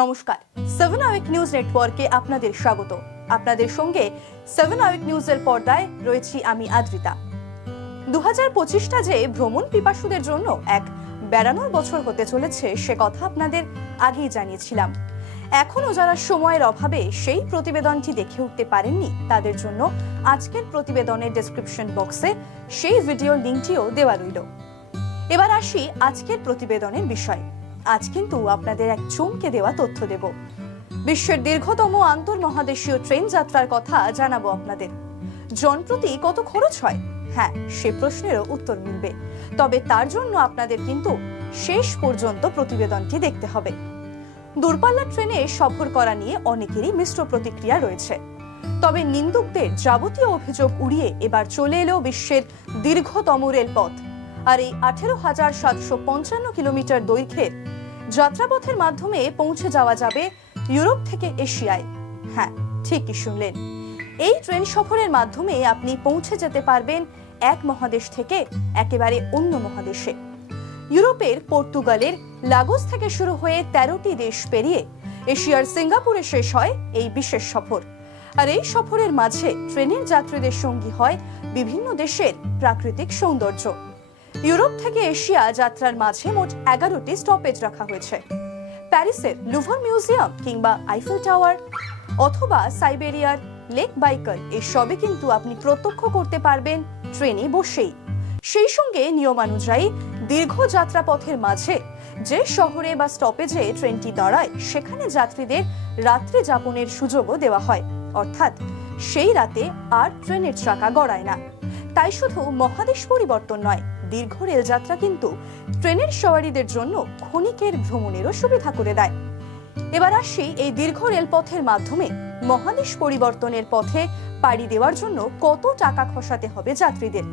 নমস্কার, 7 আওয়েক নিউজ নেটওয়ার্কে আপনাদের স্বাগত। আপনাদের সঙ্গে 7 আওয়েক নিউজের পর্দায় রয়েছি আমি আদ্রিতা। 2025টা যে ভ্রমণ পিপাসুদের জন্য এক বেড়ানোর বছর হতে চলেছে সে কথা আপনাদের আগেই জানিয়েছিলাম। এখনো যারা সময়ের অভাবে সেই প্রতিবেদনটি দেখে উঠতে পারেননি তাদের জন্য আজকের প্রতিবেদনের ডেসক্রিপশন বক্সে সেই ভিডিওর লিঙ্কটিও দেওয়া রইল। এবার আসি আজকের প্রতিবেদনের বিষয়। আজ কিন্তু আপনাদের এক চমকে দেওয়া তথ্য দেব। বিশ্বের দীর্ঘতম আন্তর্মহাদেশীয় ট্রেন যাত্রার কথা জানাবো আপনাদের। জনপ্রতি কত খরচ হয়? হ্যাঁ, সে প্রশ্নেরও উত্তর মিলবে। তবে তার জন্য আপনাদের কিন্তু শেষ পর্যন্ত প্রতিবেদনটি দেখতে হবে। দূরপাল্লার ট্রেনে সফর করা নিয়ে অনেকেরই মিশ্র প্রতিক্রিয়া রয়েছে। তবে নিন্দুকদের যাবতীয় অভিযোগ উড়িয়ে এবার চলে এলো বিশ্বের দীর্ঘতম রেলপথ। আর এই 18,755 কিলোমিটার দৈর্ঘ্যের যাত্রাপথের মাধ্যমে পৌঁছে যাওয়া যাবে ইউরোপ থেকে এশিয়ায়। হ্যাঁ, ঠিকই শুনলেন। এই ট্রেন সফরের মাধ্যমে আপনি পৌঁছে যেতে পারবেন এক মহাদেশ থেকে একেবারে অন্য মহাদেশে। ইউরোপের পর্তুগালের লাগোস থেকে শুরু হয়ে 13টি দেশ পেরিয়ে এশিয়ার সিঙ্গাপুরে শেষ হয় এই বিশেষ সফর। আর এই সফরের মাঝে ট্রেনের যাত্রীদের সঙ্গী হয় বিভিন্ন দেশের প্রাকৃতিক সৌন্দর্য। ইউরোপ থেকে এশিয়া যাত্রার মাঝে মোট 11টি স্টপেজ রাখা হয়েছে। প্যারিসের লুভর মিউজিয়াম কিংবা আইফেল টাওয়ার অথবা সাইবেরিয়ার লেক বাইকল এসবে কিন্তু আপনি প্রত্যক্ষ করতে পারবেন ট্রেনে বসেই। সেই সঙ্গে নিয়মানুযায়ী দীর্ঘ যাত্রাপথের মাঝে যে শহরে বা স্টপেজে ট্রেনটি দাঁড়ায় সেখানে যাত্রীদের রাত্রি যাপনের সুযোগও দেওয়া হয়, অর্থাৎ সেই রাতে আর ট্রেনের চাকা গড়ায় না। তাই শুধু মহাদেশ পরিবর্তন নয়, দীর্ঘ রেলযাত্রা কিন্তু ট্রেনের সওয়ারীদের জন্য ক্ষণিকের ভ্রমণেরও সুবিধা করে দেয়। এবার আসি এই দীর্ঘ রেলপথের মাধ্যমে মহাদেশ পরিবর্তনের পথে পাড়ি দেওয়ার জন্য কত টাকা খসাতে হবে যাত্রীদের।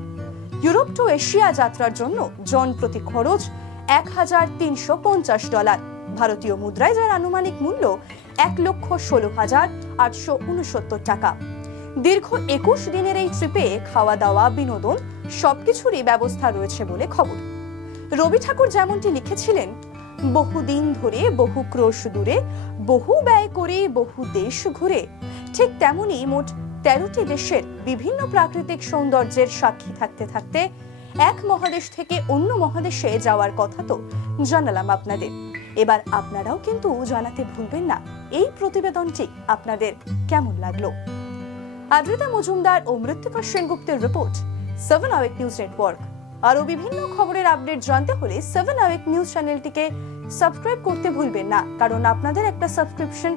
ইউরোপ টু এশিয়া যাত্রার জন্য জনপ্রতি খরচ $1,350, ভারতীয় মুদ্রায় যার আনুমানিক মূল্য 1,16,869 টাকা। দীর্ঘ 21 দিনের এই ট্রিপে খাওয়া দাওয়া, বিনোদন সবকিছুরই ব্যবস্থা রয়েছে বলে খবর। রবি ঠাকুর যেমনটি লিখেছিলেন, বহুদিন ধরে বহু ক্রোশ দূরে, বহু ব্যয় করে বহু দেশ ঘুরে, ঠিক তেমনি মোট 13টি দেশের বিভিন্ন প্রাকৃতিক সৌন্দর্যের সাক্ষী থাকতে থাকতে এক মহাদেশ থেকে অন্য মহাদেশে যাওয়ার কথা তো জানালাম আপনাদের। এবার আপনারাও কিন্তু জানাতে ভুলবেন না এই প্রতিবেদনটি আপনাদের কেমন লাগলো। আদ্রিতা মজুমদার ও মৃত্যুপা সেনগুপ্তের রিপোর্ট, 7 আওয়েক নিউজ নেটওয়ার্ক। আরো বিভিন্ন খবরের আপডেট জানতে হলে 7 আওয়েক নিউজ চ্যানেলটিকে সাবস্ক্রাইব করতে ভুলবেন না, কারণ আপনাদের একটা সাবস্ক্রিপশন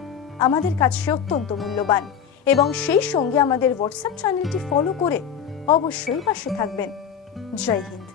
আমাদের কাছে অত্যন্ত মূল্যবান। এবং সেই সঙ্গে আমাদের হোয়াটসঅ্যাপ চ্যানেলটি ফলো করে অবশ্যই পাশে থাকবেন। জয় হিন্দ।